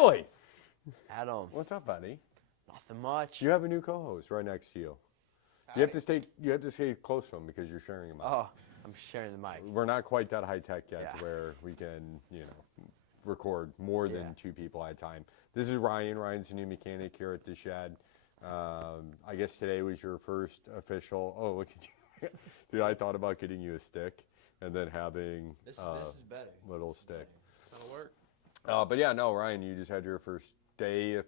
Smiley. Adam. What's up, buddy? Nothing much. You have a new co-host right next to you. You have to stay close to him because you're sharing a mic. Oh, I'm sharing the mic. We're not quite that high tech yet Yeah. where we can, record more than two people at a time. This is Ryan. Ryan's the new mechanic here at the shed. I guess today was your first official. Oh, look at you. Dude, I thought about getting you a stick and then having This is better. Little stick. That'll work. But yeah, no, Ryan, you just had your first day,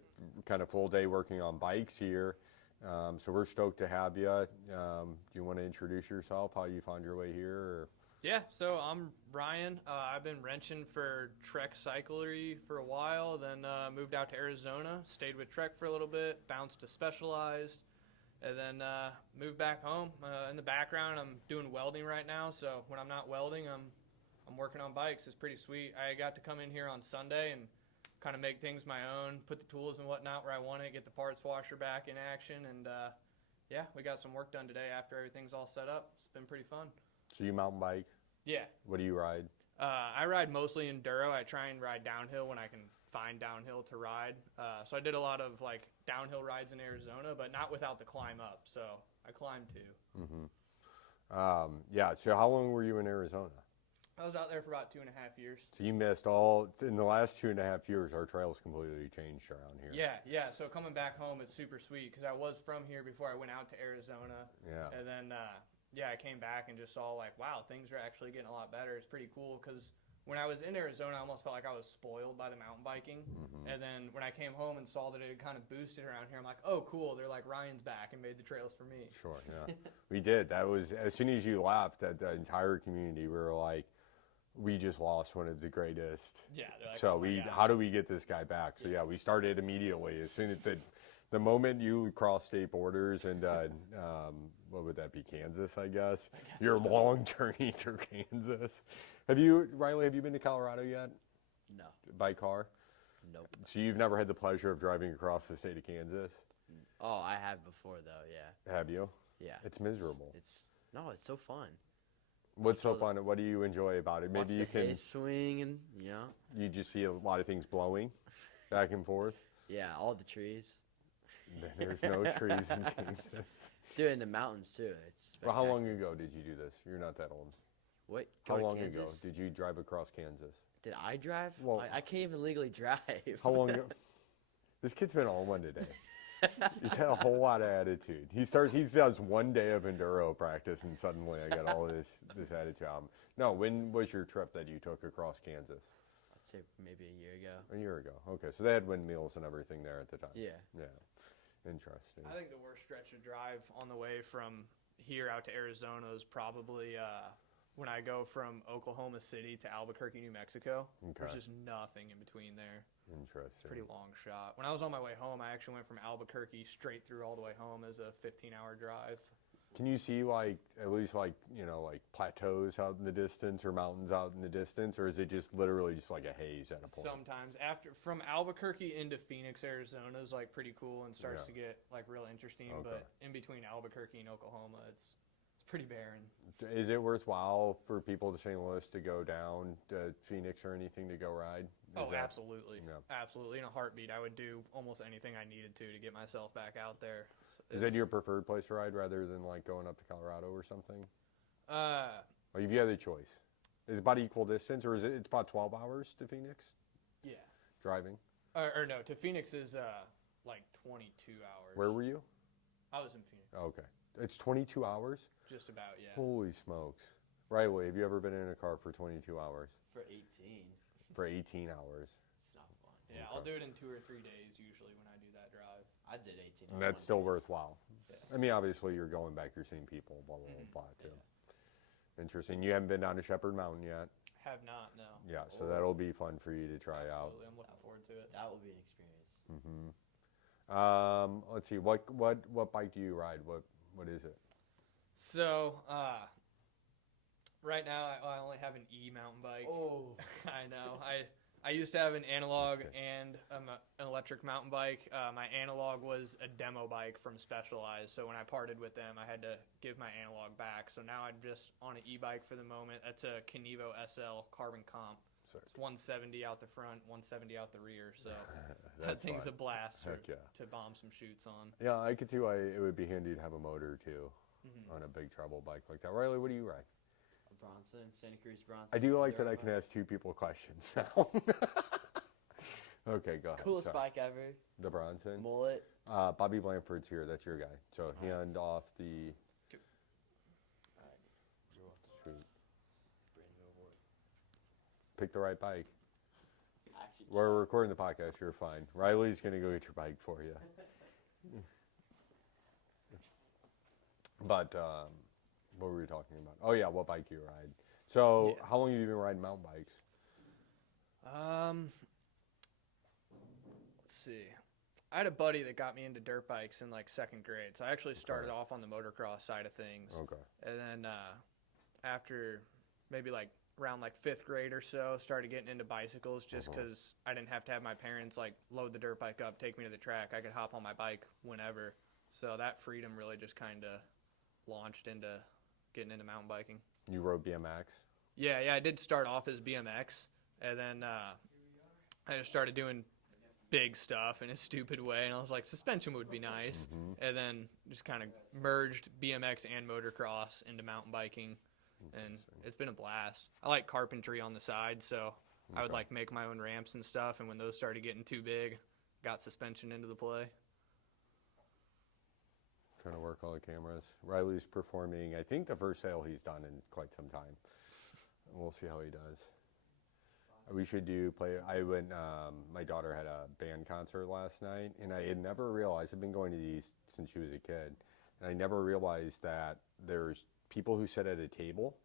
kind of full day working on bikes here. So we're stoked to have you. Do you want to introduce yourself, how you found your way here? Or? Yeah, so I'm Ryan. I've been wrenching for Trek Cyclery for a while, then moved out to Arizona, stayed with Trek for a little bit, bounced to Specialized, and then moved back home. In the background, I'm doing welding right now, so when I'm not welding, I'm working on bikes. It's pretty sweet. I got to come in here on Sunday and kind of make things my own, put the tools and whatnot where I want it, get the parts washer back in action, and yeah, we got some work done today after everything's all set up. It's been pretty fun. So you mountain bike? Yeah. What do you ride? I ride mostly enduro. I try and ride downhill when I can find downhill to ride. So I did a lot of like downhill rides in Arizona, but not without the climb up. So I climbed too. Mm-hmm. Yeah, so how long were you in Arizona? I was out there for about 2.5 years. So you missed in the last 2.5 years, our trails completely changed around here. Yeah. So coming back home, it's super sweet because I was from here before I went out to Arizona. Yeah. And then, I came back and just saw like, wow, things are actually getting a lot better. It's pretty cool because when I was in Arizona, I almost felt like I was spoiled by the mountain biking. Mm-hmm. And then when I came home and saw that it had kind of boosted around here, I'm like, oh, cool. They're like, Ryan's back and made the trails for me. Sure, yeah. We did. That was, as soon as you left, that the entire community, we were like, we just lost one of the greatest. Yeah. Like, so oh how do we get this guy back? So yeah, we started immediately. As soon as the moment you cross state borders and what would that be, Kansas, I guess? Your long journey through Kansas. Riley, have you been to Colorado yet? No. By car? Nope. So you've never had the pleasure of driving across the state of Kansas? Oh, I have before though, yeah. Have you? Yeah. It's miserable. It's so fun. What's so fun? What do you enjoy about it? Maybe you can swing and You just see a lot of things blowing back and forth. Yeah, all the trees. There's no trees in Kansas. Dude, in the mountains too. It's well, how long ago did you do this? You're not that old. What? How long ago did you drive across Kansas? Did I drive? Well, I can't even legally drive. How long ago? This kid's been on one today. He's had a whole lot of attitude. He does one day of enduro practice, and suddenly I got all this attitude. No, when was your trip that you took across Kansas? I'd say maybe a year ago. A year ago. Okay, so they had windmills and everything there at the time. Yeah. Yeah. Interesting. I think the worst stretch of drive on the way from here out to Arizona is probably when I go from Oklahoma City to Albuquerque, New Mexico. Okay. There's just nothing in between there. Interesting. Pretty long shot. When I was on my way home, I actually went from Albuquerque straight through all the way home as a 15-hour drive. Can you see at least plateaus out in the distance or mountains out in the distance, or is it just literally just like a haze at a point? Sometimes from Albuquerque into Phoenix, Arizona is like pretty cool and starts to get like real interesting. Okay. But in between Albuquerque and Oklahoma, it's pretty barren. Is it worthwhile for people to St. Louis to go down to Phoenix or anything to go ride? Absolutely. Yeah. Absolutely. In a heartbeat, I would do almost anything I needed to get myself back out there. Is that your preferred place to ride rather than like going up to Colorado or something? Or if you had a choice. Is it about equal distance, or it's about 12 hours to Phoenix? Yeah. Driving? Or no, to Phoenix is like 22 hours. Where were you? I was in Phoenix. Okay. It's 22 hours? Just about, yeah. Holy smokes. Riley, have you ever been in a car for 22 hours? For 18. For 18 hours. It's not fun. Yeah, okay. I'll do it in 2 or 3 days usually when I do that drive. I did 18. And that's still worthwhile. Yeah. I mean, obviously you're going back, you're seeing people, blah, blah, blah, too. Yeah. Interesting. You haven't been down to Shepherd Mountain yet? Have not, no. Yeah, so that'll be fun for you to try out. Absolutely, I'm looking forward to it. That will be an experience. Mm-hmm. Let's see, what bike do you ride? What is it? So, right now I only have an e-mountain bike. Oh. I know. I used to have an analog and an electric mountain bike. My analog was a demo bike from Specialized, so when I parted with them, I had to give my analog back. So now I'm just on an e-bike for the moment. That's a Kenevo SL carbon comp. Sick. It's 170 out the front, 170 out the rear. So that That's thing's fun. a blast Heck yeah. to bomb some chutes on. Yeah, I could see why it would be handy to have a motor too on a big treble bike like that. Riley, what do you ride? A Bronson, Santa Cruz Bronson. I do like that Enduro I can bike. ask two people questions now. Okay, go ahead. Coolest Sorry. bike ever. The Bronson. Mullet. Bobby Blanford's here. That's your guy. So hand off the. Sweet. Pick the right bike. Actually, We're recording the podcast. You're fine. Riley's gonna go get your bike for you. But what were we talking about? Oh yeah, what bike you ride? So Yeah. how long have you been riding mountain bikes? Let's see. I had a buddy that got me into dirt bikes in like second grade. So I actually started off on the motocross side of things. Okay. And then after maybe like around like fifth grade or so, started getting into bicycles just because I didn't have to have my parents like load the dirt bike up, take me to the track. I could hop on my bike whenever. So that freedom really just kind of launched into getting into mountain biking. You rode BMX? Yeah, I did start off as BMX, and then I just started doing big stuff in a stupid way, and I was like, suspension would be nice, and then just kind of merged BMX and motocross into mountain biking, and it's been a blast. I like carpentry on the side, so I would like make my own ramps and stuff, and when those started getting too big, got suspension into the play. Trying to work all the cameras. Riley's performing, I think, the first sale he's done in quite some time. We'll see how he does. We should I went, my daughter had a band concert last night, and I had never realized, I've been going to these since she was a kid, and I never realized that there's people who sit at a table,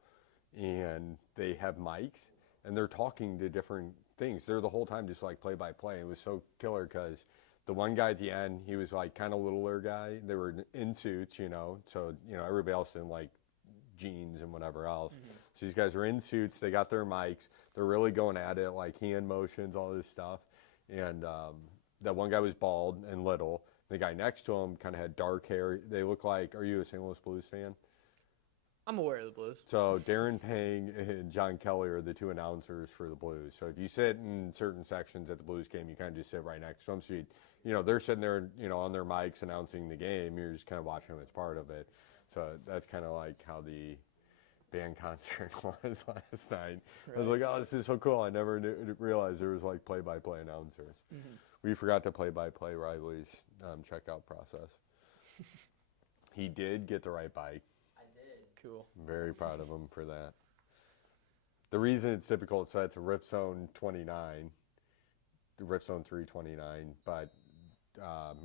and they have mics, and they're talking to different things. They're the whole time just like play-by-play. It was so killer because the one guy at the end, he was like kind of littler guy. They were in suits, so, everybody else in like jeans and whatever else. So these guys are in suits. They got their mics. They're really going at it, like hand motions, all this stuff. And that one guy was bald and little. The guy next to him kind of had dark hair. They look like, are you a St. Louis Blues fan? I'm aware of the Blues. So Darren Pang and John Kelly are the two announcers for the Blues. So if you sit in certain sections at the Blues game, you kind of just sit right next to them. So they're sitting there, on their mics announcing the game. You're just kind of watching them as part of it. So that's kind of like how the band concert was last night. I was like, oh, this is so cool. I never realized there was like play-by-play announcers. We forgot to play-by-play Riley's checkout process. He did get the right bike. Cool. I'm very proud of him for that. The reason it's difficult, so it's a Ripzone 29, the Ripzone 329, but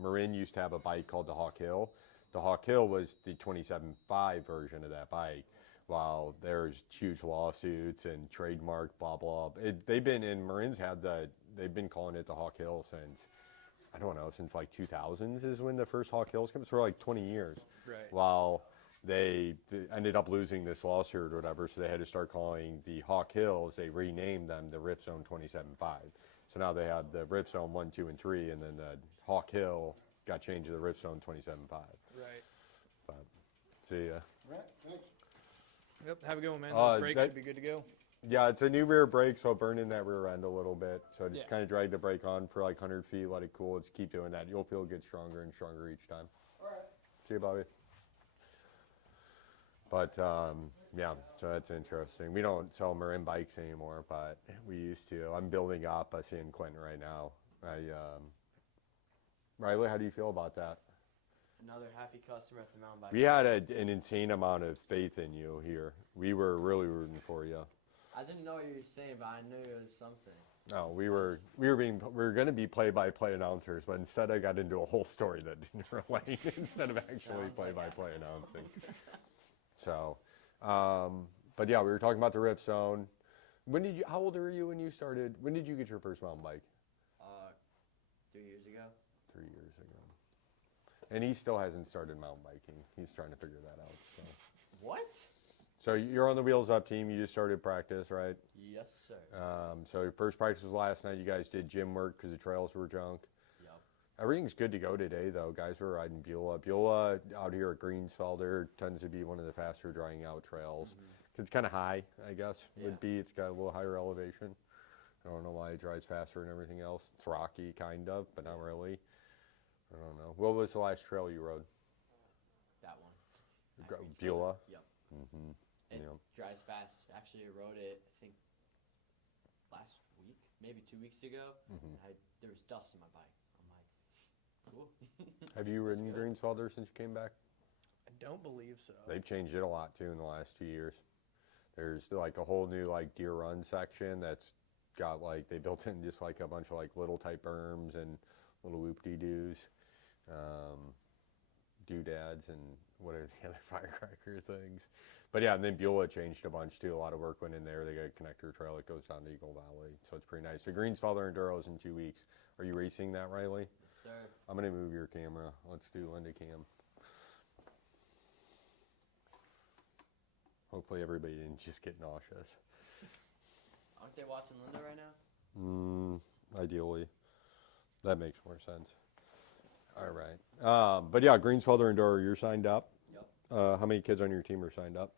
Marin used to have a bike called the Hawk Hill. The Hawk Hill was the 27.5 version of that bike, while there's huge lawsuits and trademark, blah, blah. They've been calling it the Hawk Hill since, I don't know, since like 2000s is when the first Hawk Hills came. So for like 20 years. Right. While they ended up losing this lawsuit or whatever, so they had to start calling the Hawk Hills. They renamed them the Ripzone 27.5. So now they have the Ripzone 1, 2, and 3, and then the Hawk Hill got changed to the Ripzone 27.5. Right. But see ya. Right, thanks. Yep. Have a good one, man. Those brakes that- should be good to go. Yeah, it's a new rear brake, so burn in that rear end a little bit. So just Yeah. kind of drag the brake on for like 100 feet, let it cool. Just keep doing that. You'll feel it get stronger and stronger each time. All right. See you, Bobby. But yeah, so that's interesting. We don't sell Marin bikes anymore, but we used to. I'm building up a San Quentin right now. Riley, how do you feel about that? Another happy customer at the mountain bike. We had an insane amount of faith in you here. We were really rooting for you. I didn't know what you were saying, but I knew it was something. No, we were going to be play-by-play announcers, but instead I got into a whole story that didn't relate instead of actually Sounds like play-by-play announcing. So, but yeah, we were talking about the Ripzone. How old were you when you started? When did you get your first mountain bike? 3 years ago. 3 years ago. And he still hasn't started mountain biking. He's trying to figure that out. So. What? So you're on the Wheels Up team. You just started practice, right? Yes, sir. So your first practice was last night. You guys did gym work because the trails were junk. Yep. Everything's good to go today, though. Guys are riding Beulah. Beulah out here at Greensfelder tends to be one of the faster drying out trails. It's kind of high, I guess, would be. It's got a little higher elevation. I don't know why it drives faster than everything else. It's rocky, kind of, but not really. I don't know. What was the last trail you rode? That one. At Go- Greensboro. Beulah? Yep. Mm-hmm. It Yeah. drives fast. Actually, I rode it, I think, last week, maybe 2 weeks ago. Mhm. There was dust on my bike. I'm like, cool. Have you ridden good. Greensfelder since you came back? I don't believe so. They've changed it a lot too in the last 2 years. There's like a whole new like deer run section that's got like they built in just like a bunch of like little type berms and little whoop-de-doos, doodads, and what are the other firecracker things. But yeah, and then Beulah changed a bunch too. A lot of work went in there. They got a connector trail that goes down to Eagle Valley, so it's pretty nice. The Greensfelder Enduro's in 2 weeks. Are you racing that, Riley? Yes, sir. I'm gonna move your camera. Let's do Linda Cam. Hopefully everybody didn't just get nauseous. Aren't they watching Linda right now? Ideally. That makes more sense. All right. But yeah, Greensfelder Enduro, you're signed up. Yep. How many kids on your team are signed up?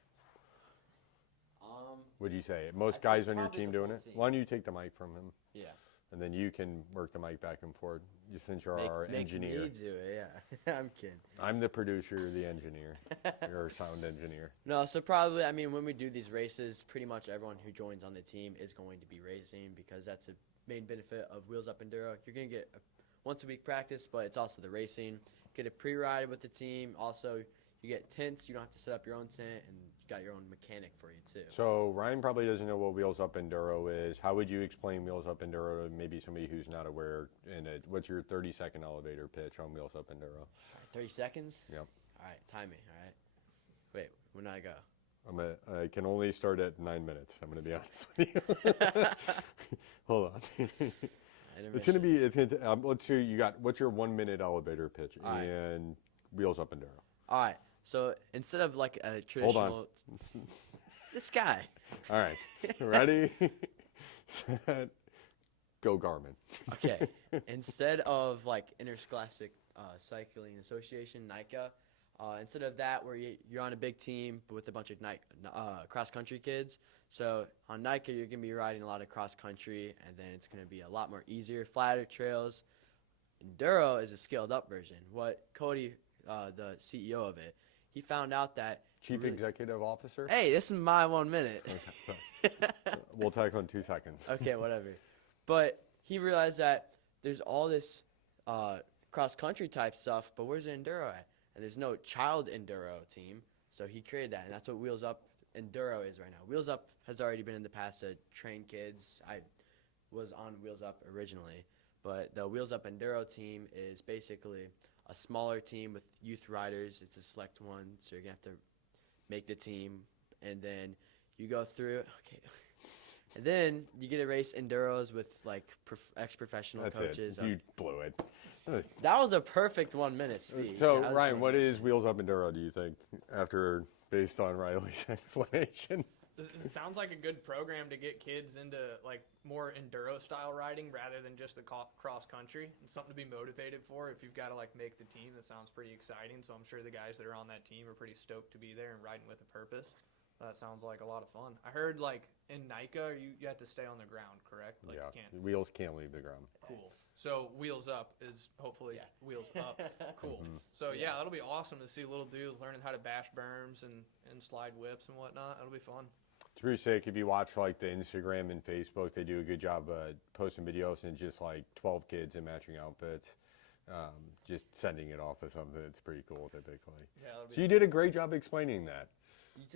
Would you say? Most I'd say guys on your probably team the doing full it? team. Why don't you take the mic from him? Yeah. And then you can work the mic back and forth, since you're our engineer. Make me do it, yeah. I'm kidding. I'm the producer, you're the engineer. You're our sound engineer. No, so probably, I mean, when we do these races, pretty much everyone who joins on the team is going to be racing because that's the main benefit of Wheels Up Enduro. You're going to get a once-a-week practice, but it's also the racing. Get a pre-ride with the team. Also, you get tents. You don't have to set up your own tent, and you got your own mechanic for you, too. So Ryan probably doesn't know what Wheels Up Enduro is. How would you explain Wheels Up Enduro to maybe somebody who's not aware in it? What's your 30-second elevator pitch on Wheels Up Enduro? All right, 30 seconds? Yep. All right, time me, all right? Wait, when I go? I can only start at 9 minutes. I'm going to be honest with you. Hold on. It's going to be, let's see, what's your 1 minute elevator pitch All right. in Wheels Up Enduro? All right, so instead of like a Hold traditional... on. This guy. All right. Ready? Set. Go Garmin. Okay. Instead of like Interscholastic Cycling Association, NICA, instead of that where you're on a big team but with a bunch of cross-country kids. So on NICA, you're going to be riding a lot of cross-country, and then it's going to be a lot more easier, flatter trails. Enduro is a scaled-up version. What Cody, the CEO of it, he found out that... Chief Executive Officer? Hey, this is my 1 minute. Okay, we'll tackle in 2 seconds. Okay, whatever. But he realized that there's all this cross-country type stuff, but where's the enduro at? And there's no child enduro team, so he created that, and that's what Wheels Up Enduro is right now. Wheels Up has already been in the past to train kids. I was on Wheels Up originally, but the Wheels Up Enduro team is basically a smaller team with youth riders. It's a select one, so you're going to have to make the team, and then you go through, okay, and then you get to race enduros with like ex-professional That's coaches. it. You blew it. That was a perfect 1 minute speech. So, I just Ryan, wanted what to is say. Wheels Up Enduro, do you think, based on Riley's explanation? It sounds like a good program to get kids into like more enduro style riding rather than just the cross country, and something to be motivated for. If you've got to like make the team, that sounds pretty exciting. So I'm sure the guys that are on that team are pretty stoked to be there and riding with a purpose. That sounds like a lot of fun. I heard like in NICA you have to stay on the ground, correct? Like Yeah, you can't. wheels can't leave the ground. Cool. So Wheels Up is hopefully Yeah. Wheels Up. Cool. So yeah, that'll be awesome to see little dudes learning how to bash berms and slide whips and whatnot. That'll be fun. It's pretty sick. If you watch like the Instagram and Facebook, they do a good job posting videos and just like 12 kids in matching outfits, just sending it off as something that's pretty cool typically. Yeah, that'll be So you did a great job explaining that.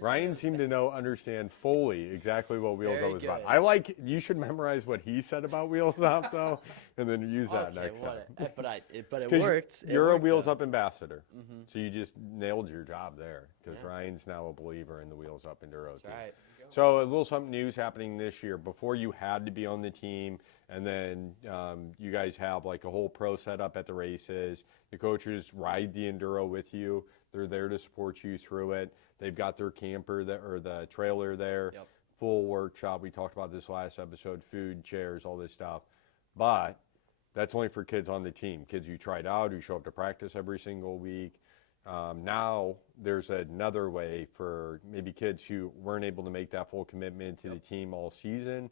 Ryan seemed to understand fully exactly what Wheels Up Very was about. good. You should memorize what he said about Wheels Up though, and then use that Okay, next time. But it 'Cause worked. You're a worked, Wheels though. Up ambassador, Mhm. so you just nailed your job there. Because Yeah. Ryan's now a believer in the Wheels Up Enduro That's team. right. So a little something news happening this year. Before you had to be on the team, and then you guys have like a whole pro setup at the races. The coaches ride the enduro with you. They're there to support you through it. They've got their camper or the trailer there. Yep. Full workshop. We talked about this last episode. Food, chairs, all this stuff. But that's only for kids on the team. Kids you tried out, who show up to practice every single week. Now there's another way for maybe kids who weren't able to make that full commitment to the team all season.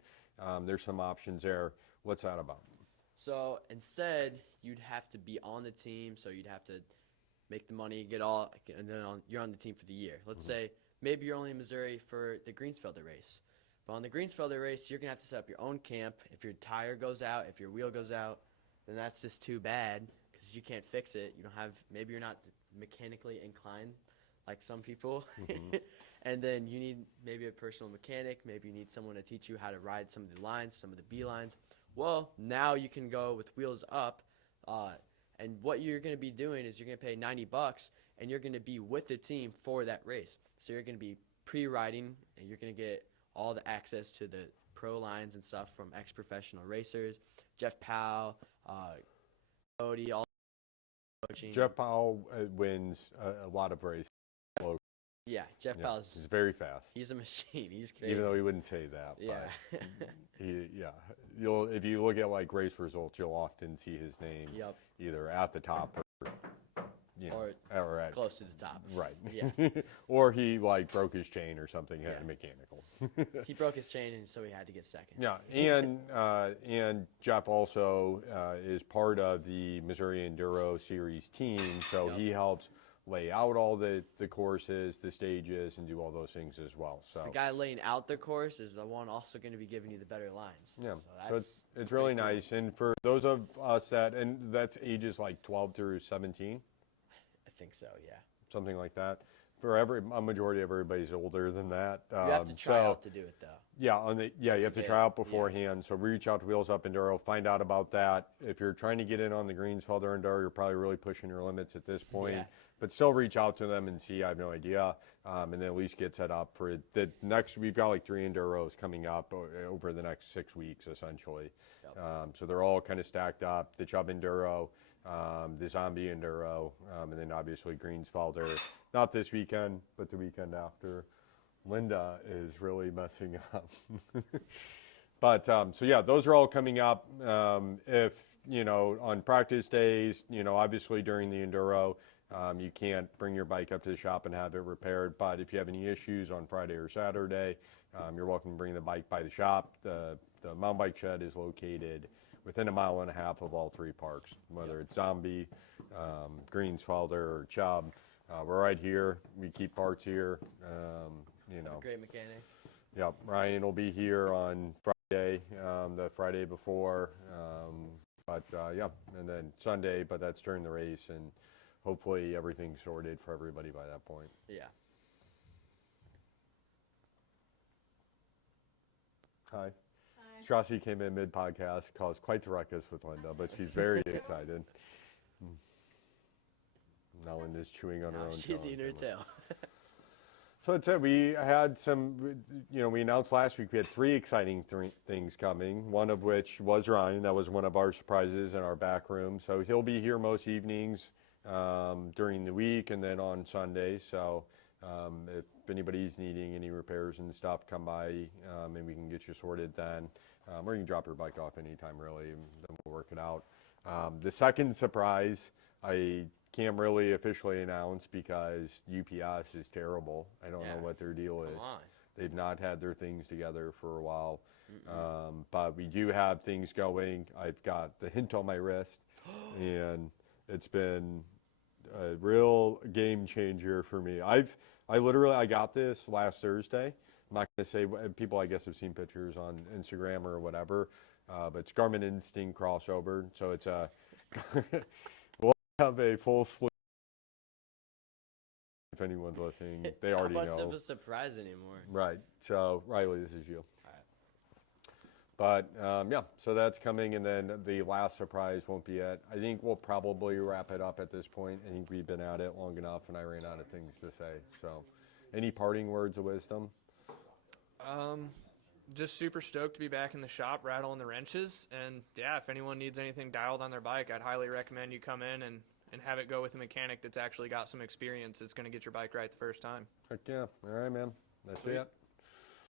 There's some options there. What's that about? So instead, you'd have to be on the team. So you'd have to make the money, and then you're on the team for the year. Let's say maybe you're only in Missouri for the Greensfelder race. But on the Greensfelder race, you're going to have to set up your own camp. If your tire goes out, if your wheel goes out, then that's just too bad because you can't fix it. Maybe you're not mechanically inclined like some people. And then you need maybe a personal mechanic. Maybe you need someone to teach you how to ride some of the lines, some of the B lines. Well, now you can go with Wheels Up. And what you're going to be doing is you're going to pay $90 and you're going to be with the team for that race. So you're going to be pre-riding and you're going to get all the access to the pro lines and stuff from ex-professional racers, Jeff Powell, Cody, all coaching. Jeff Powell wins a lot of races. Yeah, Jeff Powell's he's very fast. He's a machine. He's crazy. Even though he wouldn't say that. Yeah. But if you look at like race results, you'll often see his name either at the top or at close to the top. Right. Yeah. Or he like broke his chain or something, had a mechanical. He broke his chain, and so he had to get second. Yeah, and Jeff also is part of the Missouri Enduro Series team, so he helps lay out all the courses, the stages, and do all those things as well. So the guy laying out the course is the one also going to be giving you the better lines. Yeah, so it's really nice. And for those of us and that's ages like 12 through 17. I think so, yeah. Something like that. For a majority of everybody's older than that. You have to try out to do it, though. Yeah, you have to try out beforehand. So reach out to Wheels Up Enduro, find out about that. If you're trying to get in on the Greensfelder Enduro, you're probably really pushing your limits at this point. Yeah. But still reach out to them and see. I have no idea. And then at least get set up for the next. We've got like 3 Enduros coming up over the next 6 weeks, essentially. So they're all kind of stacked up. The Chubb Enduro, the Zombie Enduro, and then obviously Greensfelder. Not this weekend, but the weekend after. Linda is really messing up. But so yeah, those are all coming up. If on practice days, obviously during the Enduro, you can't bring your bike up to the shop and have it repaired. But if you have any issues on Friday or Saturday, you're welcome to bring the bike by the shop. The mountain bike shed is located within 1.5 miles of all 3 parks, whether it's Zombie, Greensfelder, or Chubb. We're right here. We keep parts here. Great mechanic. Yep, Ryan will be here on Friday, the Friday before. And then Sunday, but that's during the race, and hopefully everything's sorted for everybody by that point. Yeah. Hi. Strassi came in mid-podcast, caused quite the ruckus with Linda, but she's very excited. Now Linda's chewing on her own tail. She's eating her tail. So that's it. We had we announced last week we had 3 exciting things coming, one of which was Ryan. That was one of our surprises in our back room. So he'll be here most evenings during the week and then on Sundays. So if anybody's needing any repairs and stuff, come by and we can get you sorted then. Or you can drop your bike off anytime, really, and then we'll work it out. The second surprise, I can't really officially announce because UPS is terrible. I don't know what their deal is. They've not had their things together for a while. But we do have things going. I've got the hint on my wrist, and it's been a real game changer for me. I got this last Thursday. I'm not going to say, people I guess have seen pictures on Instagram or whatever, but it's Garmin Instinct crossover. So it's we'll have a full sleeve. If anyone's listening, they already know. It's not much of a surprise anymore. Right. So Riley, this is you. But so that's coming, and then the last surprise won't be it. I think we'll probably wrap it up at this point. I think we've been at it long enough, and I ran out of things to say. So, any parting words of wisdom? Just super stoked to be back in the shop, rattling the wrenches, and if anyone needs anything dialed on their bike, I'd highly recommend you come in and have it go with a mechanic that's actually got some experience that's going to get your bike right the first time. Heck yeah. All right, man. That's it.